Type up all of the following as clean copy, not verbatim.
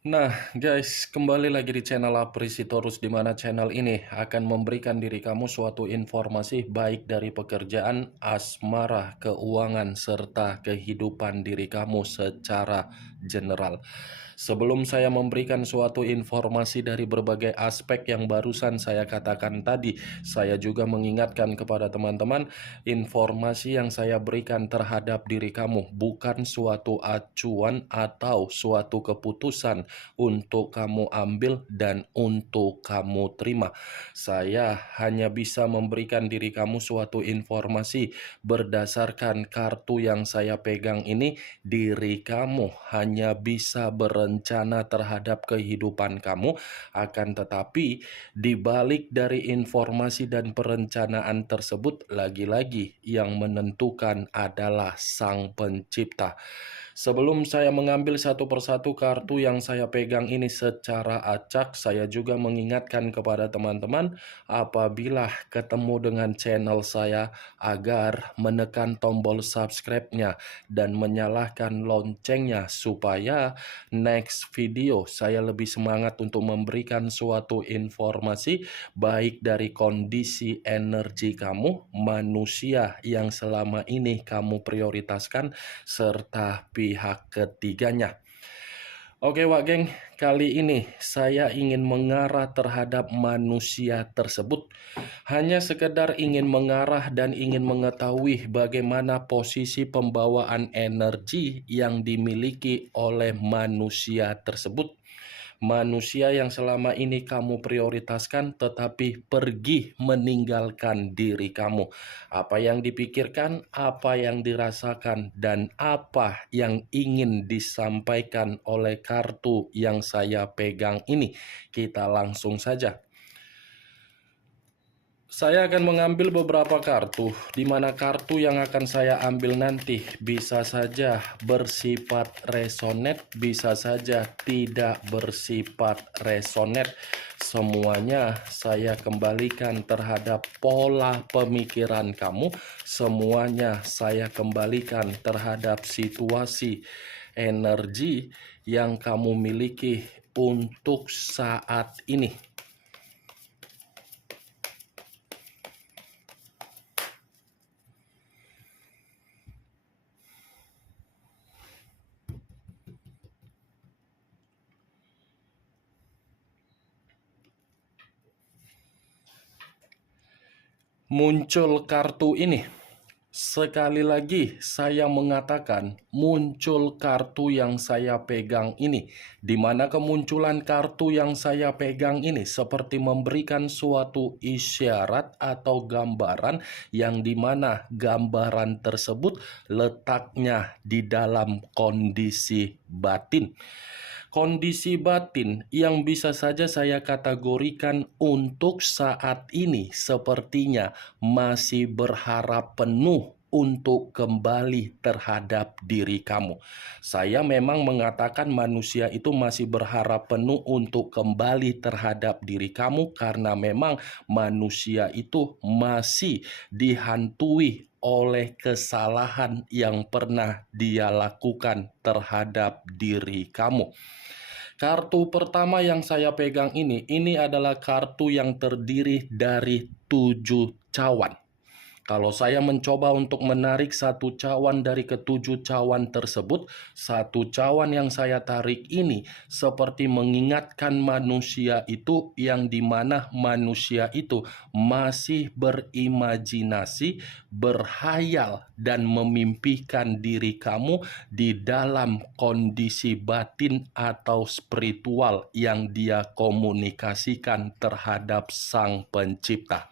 Nah, guys, kembali lagi di channel Aprisitorus, di mana channel ini akan memberikan diri kamu suatu informasi baik dari pekerjaan, asmara, keuangan, serta kehidupan diri kamu secara general. Sebelum saya memberikan suatu informasi dari berbagai aspek yang barusan saya katakan tadi, saya juga mengingatkan kepada teman-teman, informasi yang saya berikan terhadap diri kamu bukan suatu acuan atau suatu keputusan untuk kamu ambil dan untuk kamu terima. Saya hanya bisa memberikan diri kamu suatu informasi berdasarkan kartu yang saya pegang ini. Diri kamu hanya bisa berencana terhadap kehidupan kamu, akan tetapi di balik dari informasi dan perencanaan tersebut, lagi-lagi yang menentukan adalah Sang Pencipta. Sebelum saya mengambil satu persatu kartu yang saya pegang ini secara acak, saya juga mengingatkan kepada teman-teman apabila ketemu dengan channel saya agar menekan tombol subscribe-nya dan menyalakan loncengnya supaya next video saya lebih semangat untuk memberikan suatu informasi baik dari kondisi energi kamu, manusia yang selama ini kamu prioritaskan, serta pihak ketiganya. Oke Wak Geng, kali ini saya ingin mengarah terhadap manusia tersebut. Hanya sekedar ingin mengarah dan ingin mengetahui bagaimana posisi pembawaan energi yang dimiliki oleh manusia tersebut. Manusia yang selama ini kamu prioritaskan tetapi pergi meninggalkan diri kamu. Apa yang dipikirkan, apa yang dirasakan, dan apa yang ingin disampaikan oleh kartu yang saya pegang ini. Kita langsung saja. Saya akan mengambil beberapa kartu, di mana kartu yang akan saya ambil nanti bisa saja bersifat resonate, bisa saja tidak bersifat resonate. Semuanya saya kembalikan terhadap pola pemikiran kamu, semuanya saya kembalikan terhadap situasi energi yang kamu miliki untuk saat ini. Muncul kartu ini. Sekali lagi saya mengatakan muncul kartu yang saya pegang ini, di mana kemunculan kartu yang saya pegang ini seperti memberikan suatu isyarat atau gambaran yang dimana gambaran tersebut letaknya di dalam kondisi batin. Kondisi batin yang bisa saja saya kategorikan untuk saat ini sepertinya masih berharap penuh untuk kembali terhadap diri kamu. Saya memang mengatakan manusia itu masih berharap penuh untuk kembali terhadap diri kamu karena memang manusia itu masih dihantui oleh kesalahan yang pernah dia lakukan terhadap diri kamu. Kartu pertama yang saya pegang ini adalah kartu yang terdiri dari 7 cawan. Kalau saya mencoba untuk menarik satu cawan dari ketujuh cawan tersebut, satu cawan yang saya tarik ini seperti mengingatkan manusia itu yang dimana manusia itu masih berimajinasi, berhayal, dan memimpikan diri kamu di dalam kondisi batin atau spiritual yang dia komunikasikan terhadap Sang Pencipta.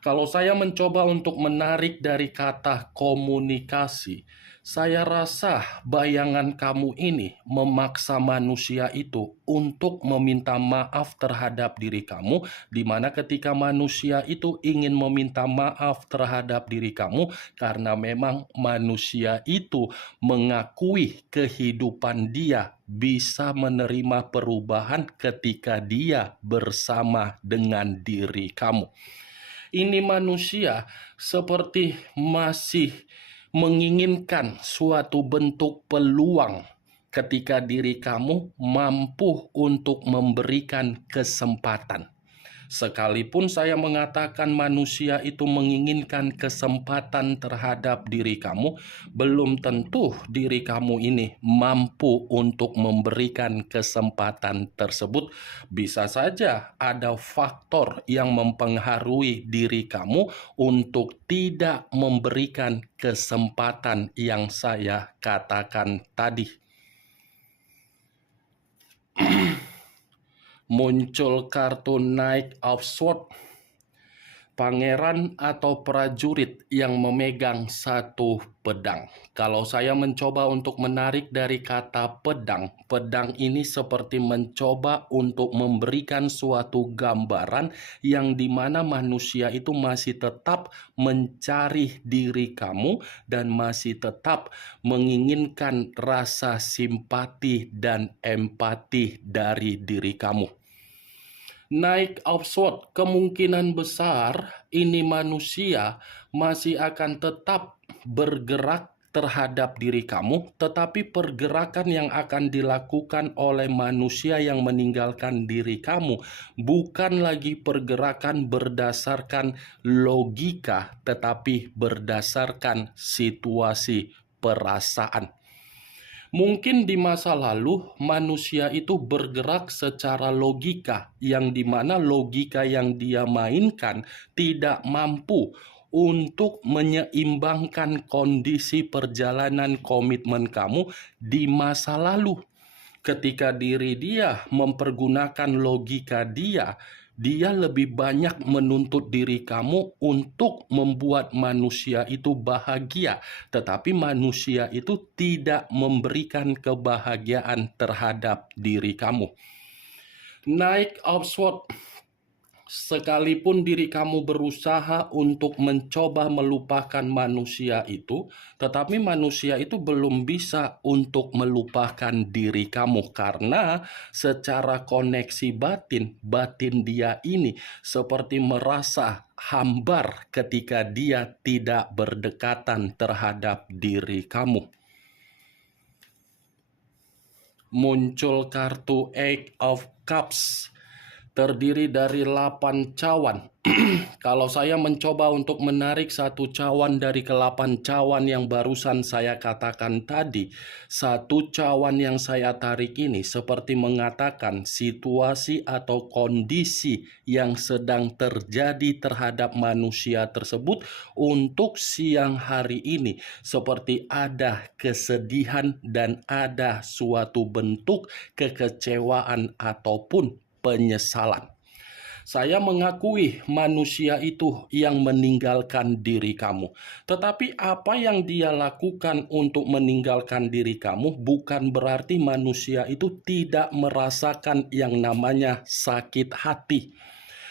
Kalau saya mencoba untuk menarik dari kata komunikasi, saya rasa bayangan kamu ini memaksa manusia itu untuk meminta maaf terhadap diri kamu, di mana ketika manusia itu ingin meminta maaf terhadap diri kamu, karena memang manusia itu mengakui kehidupan dia bisa menerima perubahan ketika dia bersama dengan diri kamu. Ini manusia seperti masih menginginkan suatu bentuk peluang ketika diri kamu mampu untuk memberikan kesempatan. Sekalipun saya mengatakan manusia itu menginginkan kesempatan terhadap diri kamu, belum tentu diri kamu ini mampu untuk memberikan kesempatan tersebut. Bisa saja ada faktor yang mempengaruhi diri kamu untuk tidak memberikan kesempatan yang saya katakan tadi. Muncul kartu Knight of Swords, pangeran atau prajurit yang memegang satu pedang. Kalau saya mencoba untuk menarik dari kata pedang, pedang ini seperti mencoba untuk memberikan suatu gambaran yang dimana manusia itu masih tetap mencari diri kamu dan masih tetap menginginkan rasa simpati dan empati dari diri kamu. Knight of Swords, kemungkinan besar ini manusia masih akan tetap bergerak terhadap diri kamu, tetapi pergerakan yang akan dilakukan oleh manusia yang meninggalkan diri kamu bukan lagi pergerakan berdasarkan logika, tetapi berdasarkan situasi perasaan. Mungkin di masa lalu manusia itu bergerak secara logika, yang dimana logika yang dia mainkan tidak mampu untuk menyeimbangkan kondisi perjalanan komitmen kamu di masa lalu. Ketika diri dia mempergunakan logika dia lebih banyak menuntut diri kamu untuk membuat manusia itu bahagia, tetapi manusia itu tidak memberikan kebahagiaan terhadap diri kamu. Knight of Swords, sekalipun diri kamu berusaha untuk mencoba melupakan manusia itu, tetapi manusia itu belum bisa untuk melupakan diri kamu karena secara koneksi batin dia ini seperti merasa hambar ketika dia tidak berdekatan terhadap diri kamu. Muncul kartu Eight of Cups, terdiri dari 8 cawan. Kalau saya mencoba untuk menarik satu cawan dari ke-8 cawan yang barusan saya katakan tadi, satu cawan yang saya tarik ini seperti mengatakan situasi atau kondisi yang sedang terjadi terhadap manusia tersebut untuk siang hari ini, seperti ada kesedihan dan ada suatu bentuk kekecewaan ataupun penyesalan. Saya mengakui manusia itu yang meninggalkan diri kamu. Tetapi apa yang dia lakukan untuk meninggalkan diri kamu bukan berarti manusia itu tidak merasakan yang namanya sakit hati.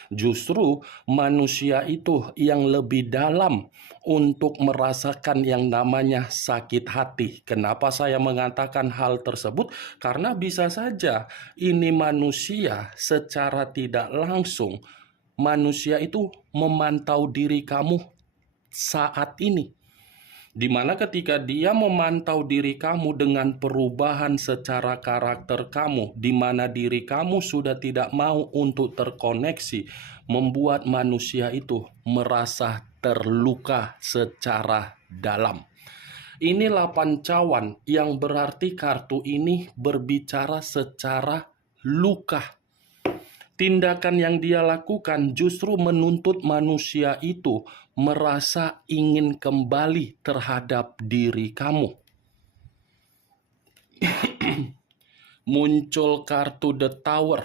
Justru manusia itu yang lebih dalam untuk merasakan yang namanya sakit hati. Kenapa saya mengatakan hal tersebut? Karena bisa saja ini manusia secara tidak langsung, manusia itu memantau diri kamu saat ini. Di mana ketika dia memantau diri kamu dengan perubahan secara karakter kamu, di mana diri kamu sudah tidak mau untuk terkoneksi, membuat manusia itu merasa terluka secara dalam. Ini 8 cawan yang berarti kartu ini berbicara secara luka. Tindakan yang dia lakukan justru menuntut manusia itu merasa ingin kembali terhadap diri kamu. Muncul kartu The Tower.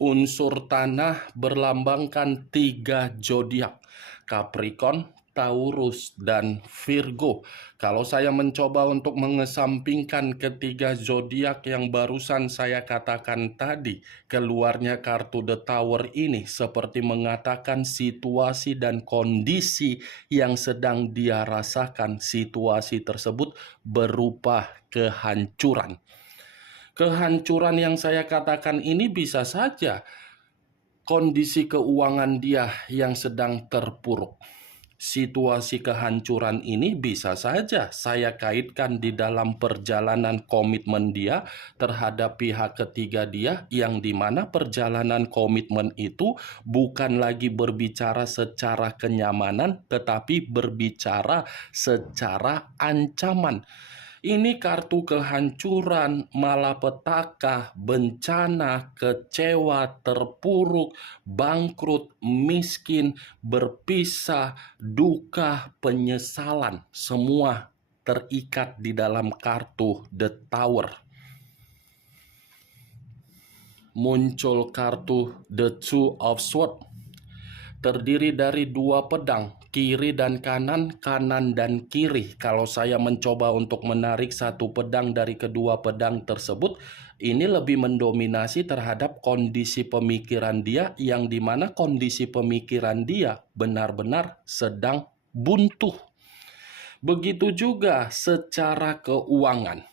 Unsur tanah berlambangkan 3 zodiak: Capricorn, Taurus, dan Virgo. Kalau saya mencoba untuk mengesampingkan ketiga zodiak yang barusan saya katakan tadi, keluarnya kartu The Tower ini seperti mengatakan situasi dan kondisi yang sedang dia rasakan. Situasi tersebut berupa kehancuran. Kehancuran yang saya katakan ini bisa saja kondisi keuangan dia yang sedang terpuruk. Situasi kehancuran ini bisa saja saya kaitkan di dalam perjalanan komitmen dia terhadap pihak ketiga dia, yang dimana perjalanan komitmen itu bukan lagi berbicara secara kenyamanan, tetapi berbicara secara ancaman. Ini kartu kehancuran, malapetaka, bencana, kecewa, terpuruk, bangkrut, miskin, berpisah, duka, penyesalan. Semua terikat di dalam kartu The Tower. Muncul kartu The Two of Swords, terdiri dari dua pedang, kiri dan kanan, kanan dan kiri. Kalau saya mencoba untuk menarik satu pedang dari kedua pedang tersebut, ini lebih mendominasi terhadap kondisi pemikiran dia, yang dimana kondisi pemikiran dia benar-benar sedang buntu. Begitu juga secara keuangan,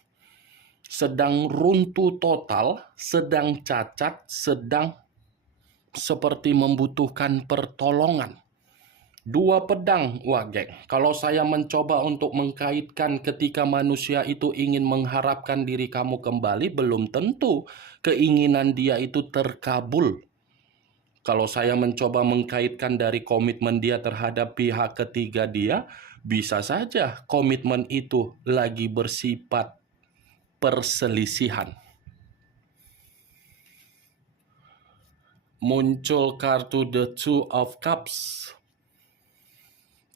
sedang runtuh total, sedang cacat, sedang seperti membutuhkan pertolongan. Dua pedang, wah geng, kalau saya mencoba untuk mengkaitkan ketika manusia itu ingin mengharapkan diri kamu kembali, belum tentu keinginan dia itu terkabul. Kalau saya mencoba mengkaitkan dari komitmen dia terhadap pihak ketiga dia, bisa saja komitmen itu lagi bersifat perselisihan. Muncul kartu The Two of Cups,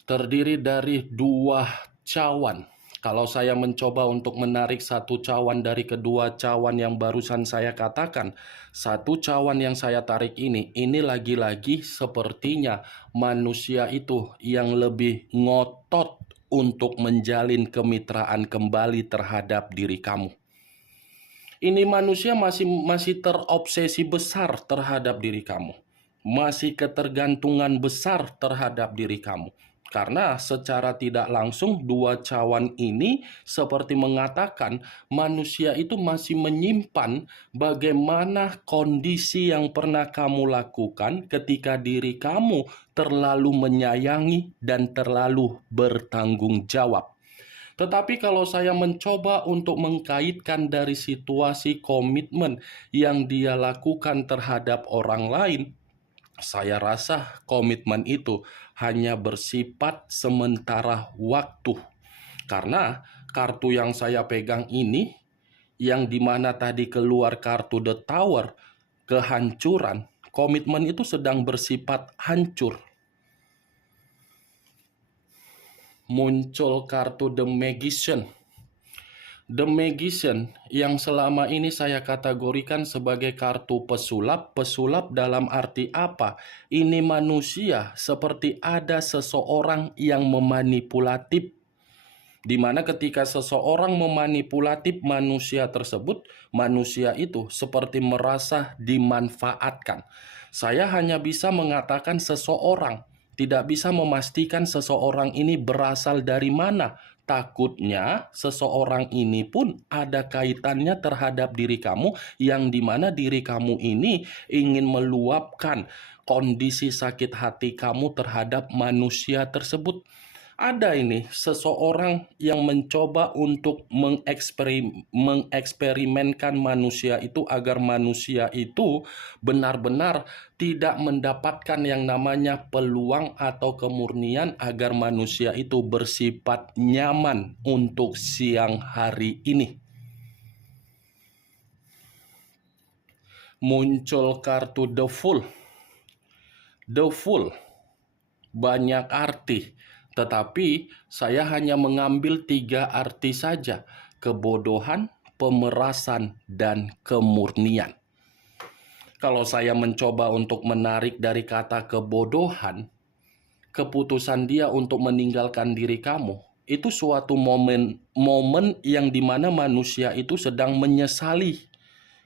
terdiri dari dua cawan. Kalau saya mencoba untuk menarik satu cawan dari kedua cawan yang barusan saya katakan, satu cawan yang saya tarik ini lagi-lagi sepertinya manusia itu yang lebih ngotot untuk menjalin kemitraan kembali terhadap diri kamu. Ini manusia masih terobsesi besar terhadap diri kamu. Masih ketergantungan besar terhadap diri kamu. Karena secara tidak langsung dua cawan ini seperti mengatakan manusia itu masih menyimpan bagaimana kondisi yang pernah kamu lakukan ketika diri kamu terlalu menyayangi dan terlalu bertanggung jawab. Tetapi kalau saya mencoba untuk mengkaitkan dari situasi komitmen yang dia lakukan terhadap orang lain, saya rasa komitmen itu hanya bersifat sementara waktu. Karena kartu yang saya pegang ini, yang dimana tadi keluar kartu The Tower, kehancuran, komitmen itu sedang bersifat hancur. Muncul kartu The Magician. The Magician yang selama ini saya kategorikan sebagai kartu pesulap. Pesulap dalam arti apa? Ini manusia seperti ada seseorang yang memanipulatif, di mana ketika seseorang memanipulatif manusia tersebut, manusia itu seperti merasa dimanfaatkan. Saya hanya bisa mengatakan seseorang, tidak bisa memastikan seseorang ini berasal dari mana. Takutnya seseorang ini pun ada kaitannya terhadap diri kamu, yang dimana diri kamu ini ingin meluapkan kondisi sakit hati kamu terhadap manusia tersebut. Ada ini seseorang yang mencoba untuk mengeksperimenkan manusia itu agar manusia itu benar-benar tidak mendapatkan yang namanya peluang atau kemurnian, agar manusia itu bersifat nyaman untuk siang hari ini. Muncul kartu The Fool. The Fool banyak arti, tetapi saya hanya mengambil 3 arti saja: kebodohan, pemerasan, dan kemurnian. Kalau saya mencoba untuk menarik dari kata kebodohan, keputusan dia untuk meninggalkan diri kamu, itu suatu momen yang dimana manusia itu sedang menyesali.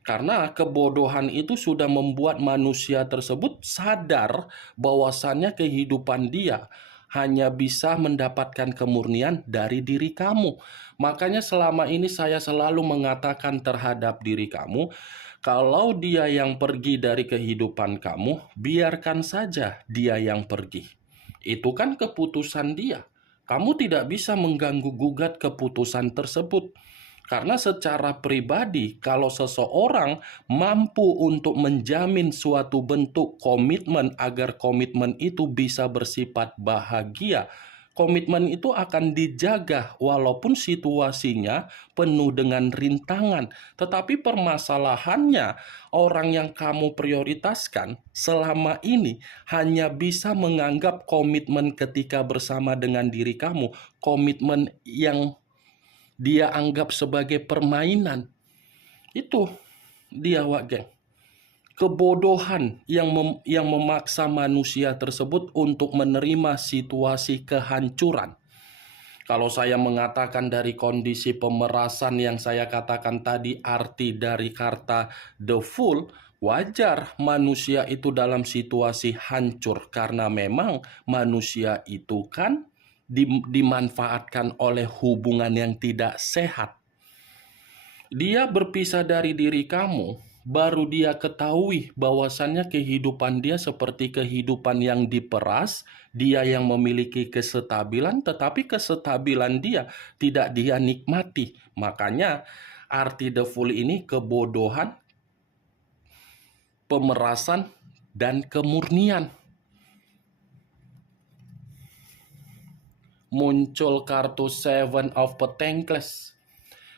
Karena kebodohan itu sudah membuat manusia tersebut sadar bahwasannya kehidupan dia hanya bisa mendapatkan kemurnian dari diri kamu. Makanya selama ini saya selalu mengatakan terhadap diri kamu, kalau dia yang pergi dari kehidupan kamu, biarkan saja dia yang pergi. Itu kan keputusan dia. Kamu tidak bisa mengganggu-gugat keputusan tersebut. Karena secara pribadi, kalau seseorang mampu untuk menjamin suatu bentuk komitmen agar komitmen itu bisa bersifat bahagia, komitmen itu akan dijaga walaupun situasinya penuh dengan rintangan. Tetapi permasalahannya, orang yang kamu prioritaskan selama ini hanya bisa menganggap komitmen ketika bersama dengan diri kamu, komitmen yang dia anggap sebagai permainan. Itu dia, Wak Geng. Kebodohan yang memaksa manusia tersebut untuk menerima situasi kehancuran. Kalau saya mengatakan dari kondisi pemerasan yang saya katakan tadi, arti dari kata the fool, wajar manusia itu dalam situasi hancur karena memang manusia itu kan dimanfaatkan oleh hubungan yang tidak sehat. Dia berpisah dari diri kamu, baru dia ketahui bahwasannya kehidupan dia seperti kehidupan yang diperas, dia yang memiliki kesestabilan, tetapi kesestabilan dia tidak dia nikmati. Makanya arti the fool ini kebodohan, pemerasan, dan kemurnian. Muncul kartu Seven of Pentacles,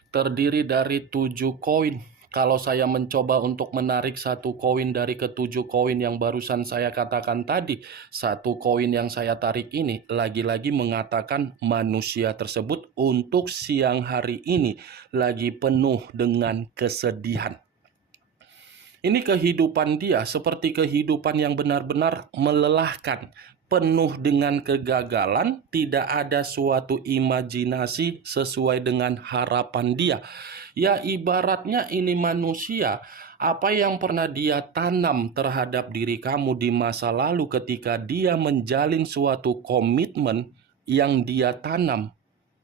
terdiri dari 7 koin. Kalau saya mencoba untuk menarik satu koin dari ketujuh koin yang barusan saya katakan tadi, satu koin yang saya tarik ini lagi-lagi mengatakan manusia tersebut untuk siang hari ini lagi penuh dengan kesedihan. Ini kehidupan dia seperti kehidupan yang benar-benar melelahkan, penuh dengan kegagalan, tidak ada suatu imajinasi sesuai dengan harapan dia. Ya ibaratnya ini manusia, apa yang pernah dia tanam terhadap diri kamu di masa lalu ketika dia menjalin suatu komitmen yang dia tanam,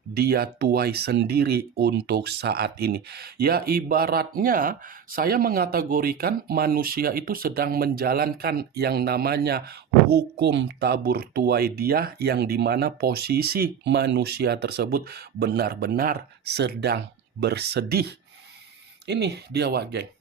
dia tuai sendiri untuk saat ini. Ya ibaratnya saya mengategorikan manusia itu sedang menjalankan yang namanya hukum tabur tuai dia, yang dimana posisi manusia tersebut benar-benar sedang bersedih. Ini dia, Wak Geng.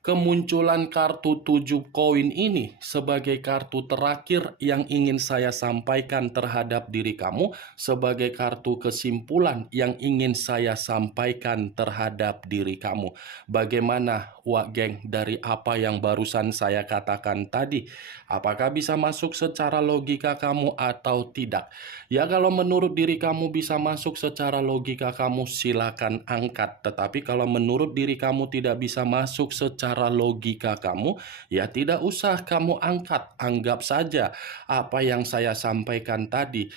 Kemunculan kartu 7 koin ini sebagai kartu terakhir yang ingin saya sampaikan terhadap diri kamu, sebagai kartu kesimpulan yang ingin saya sampaikan terhadap diri kamu. Bagaimana, Wak Geng, dari apa yang barusan saya katakan tadi? Apakah bisa masuk secara logika kamu atau tidak? Ya kalau menurut diri kamu bisa masuk secara logika kamu, silakan angkat. Tetapi kalau menurut diri kamu tidak bisa masuk secara logika kamu, ya tidak usah kamu angkat. Anggap saja apa yang saya sampaikan tadi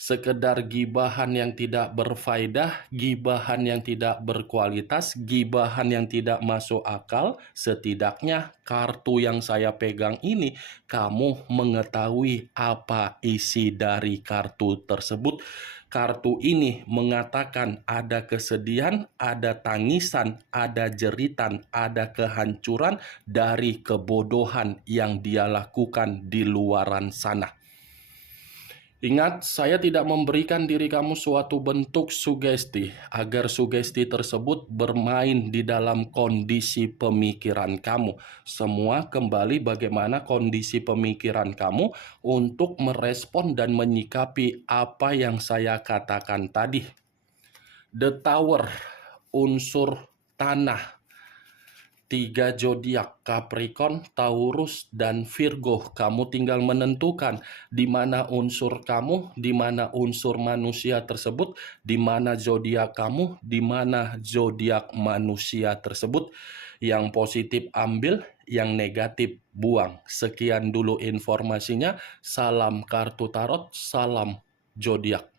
sekedar gibahan yang tidak berfaedah, gibahan yang tidak berkualitas, gibahan yang tidak masuk akal. Setidaknya kartu yang saya pegang ini, kamu mengetahui apa isi dari kartu tersebut. Kartu ini mengatakan ada kesedihan, ada tangisan, ada jeritan, ada kehancuran dari kebodohan yang dia lakukan di luaran sana. Ingat, saya tidak memberikan diri kamu suatu bentuk sugesti agar sugesti tersebut bermain di dalam kondisi pemikiran kamu. Semua kembali bagaimana kondisi pemikiran kamu untuk merespon dan menyikapi apa yang saya katakan tadi. The Tower, unsur tanah. 3 zodiak Capricorn, Taurus, dan Virgo. Kamu tinggal menentukan di mana unsur kamu, di mana unsur manusia tersebut, di mana zodiak kamu, di mana zodiak manusia tersebut. Yang positif ambil, yang negatif buang. Sekian dulu informasinya. Salam kartu tarot, salam zodiak.